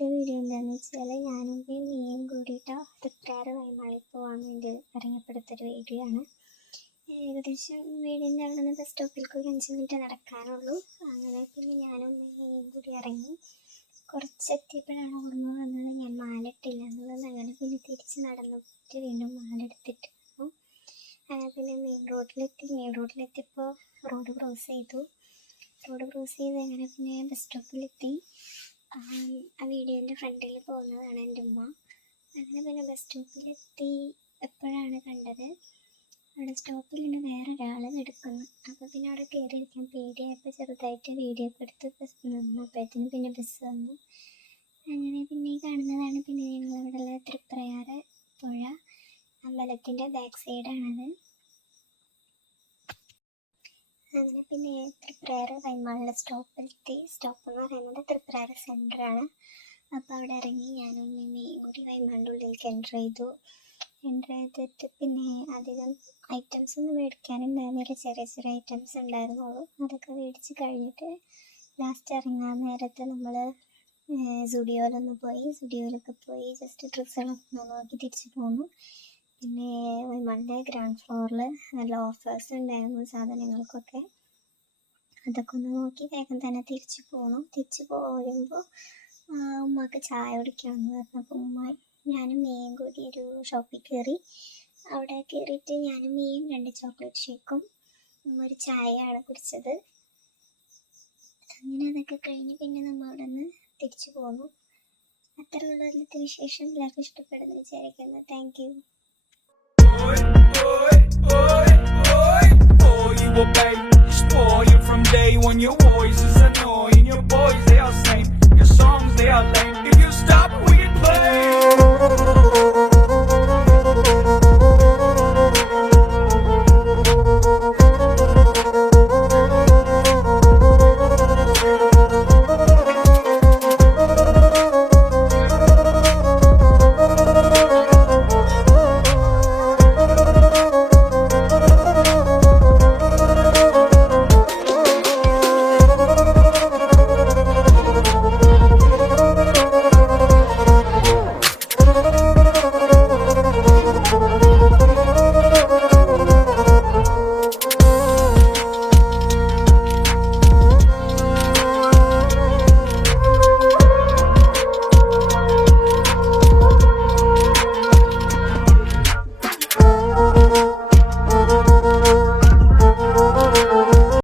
ഇന്നത്തെ വീഡിയോ എന്താണെന്ന് വെച്ചാൽ ഞാനും നീയും കൂടിയിട്ട് തൃപ്രാറ് വൈമാളി പോകാൻ വേണ്ടി ഇറങ്ങപ്പെടുത്തൊരു വീഡിയോ ആണ്. ഏകദേശം വീടിൻ്റെ അവിടെ നിന്ന് ബസ് സ്റ്റോപ്പിലേക്ക് ഒരു 5 മിനിറ്റ് നടക്കാനുള്ളൂ. അങ്ങനെ പിന്നെ ഞാനും നീയും കൂടി ഇറങ്ങി. കുറച്ചെത്തിയപ്പോഴാണ് ഓർമ്മ വന്നത് ഞാൻ മാലിട്ടില്ല എന്നുള്ളത്. അങ്ങനെ പിന്നെ തിരിച്ച് നടന്നിട്ട് വീണ്ടും മാലെടുത്തിട്ട് വന്നു. പിന്നെ മെയിൻ റോഡിലെത്തിയപ്പോൾ റോഡ് ക്രോസ് ചെയ്തു അങ്ങനെ പിന്നെ ബസ് സ്റ്റോപ്പിലെത്തി. ആ വീഡിയോൻ്റെ ഫ്രണ്ടിൽ പോകുന്നതാണ് എൻ്റെ ഉമ്മ. അങ്ങനെ പിന്നെ ബസ് സ്റ്റോപ്പിലെത്തി എപ്പോഴാണ് കണ്ടത് അവിടെ സ്റ്റോപ്പിൽ നിന്ന് വേറൊരാൾ എടുക്കുന്നു. അപ്പോൾ പിന്നെ അവിടെ കയറിയിരിക്കാൻ പേടിയായപ്പോൾ ചെറുതായിട്ട് വീഡിയോ ഒക്കെ എടുത്ത് ബസ് നിന്നപ്പോഴത്തേനും പിന്നെ ബസ് വന്നു. അങ്ങനെ പിന്നെ കാണുന്നതാണ് പിന്നെ ഞങ്ങളവിടെയുള്ള തൃപ്രയാറ് പുഴ, അമ്പലത്തിൻ്റെ ബാക്ക് സൈഡാണത്. അങ്ങനെ പിന്നെ തൃപ്രയാറ് വൈമാളിലെ സ്റ്റോപ്പിലെത്തി. സ്റ്റോപ്പ് എന്ന് പറയുന്നത് തൃപ്രയാറ് സെൻറ്ററാണ്. അപ്പോൾ അവിടെ ഇറങ്ങി ഞാനും മിമ്മിയും കൂടി വൈമാളിൻ്റെ ഉള്ളിലേക്ക് എൻ്റർ ചെയ്തിട്ട് പിന്നെ അധികം ഐറ്റംസ് ഒന്നും മേടിക്കാനുണ്ടായിരുന്നില്ല. ചെറിയ ഐറ്റംസ് ഉണ്ടായിരുന്നുള്ളൂ. അതൊക്കെ മേടിച്ച് കഴിഞ്ഞിട്ട് ലാസ്റ്റ് ഇറങ്ങാൻ നേരത്ത് നമ്മൾ സുഡിയോയിലൊക്കെ പോയി ജസ്റ്റ് ഡ്രസ്സുകളൊക്കെ നോക്കി തിരിച്ച് പോന്നു. പിന്നെ വൈമാളിൻ്റെ ഗ്രൗണ്ട് ഫ്ലോറിൽ നല്ല ഓഫേഴ്സ് ഉണ്ടായിരുന്നു സാധനങ്ങൾക്കൊക്കെ. അതൊക്കെ ഒന്ന് നോക്കി വേഗം തന്നെ തിരിച്ചു പോരുമ്പോൾ ഉമ്മക്ക് ചായ കുടിക്കണമെന്ന് പറഞ്ഞപ്പോൾ ഞാനും മെയ്യും കൂടി ഒരു ഷോപ്പിൽ കയറി. അവിടെ കയറിയിട്ട് ഞാനും മെയ്യും 2 ചോക്ലേറ്റ് ഷേക്കും ഒരു ചായയാണ് കുടിച്ചത്. അങ്ങനെ അതൊക്കെ കഴിഞ്ഞ് പിന്നെ നമ്മൾ അവിടെ നിന്ന് തിരിച്ചു പോന്നു. അത്രയുള്ള ഇന്നത്തെ വിശേഷം എല്ലാവർക്കും ഇഷ്ടപ്പെടുന്നു വിചാരിക്കുന്നു. Thank you.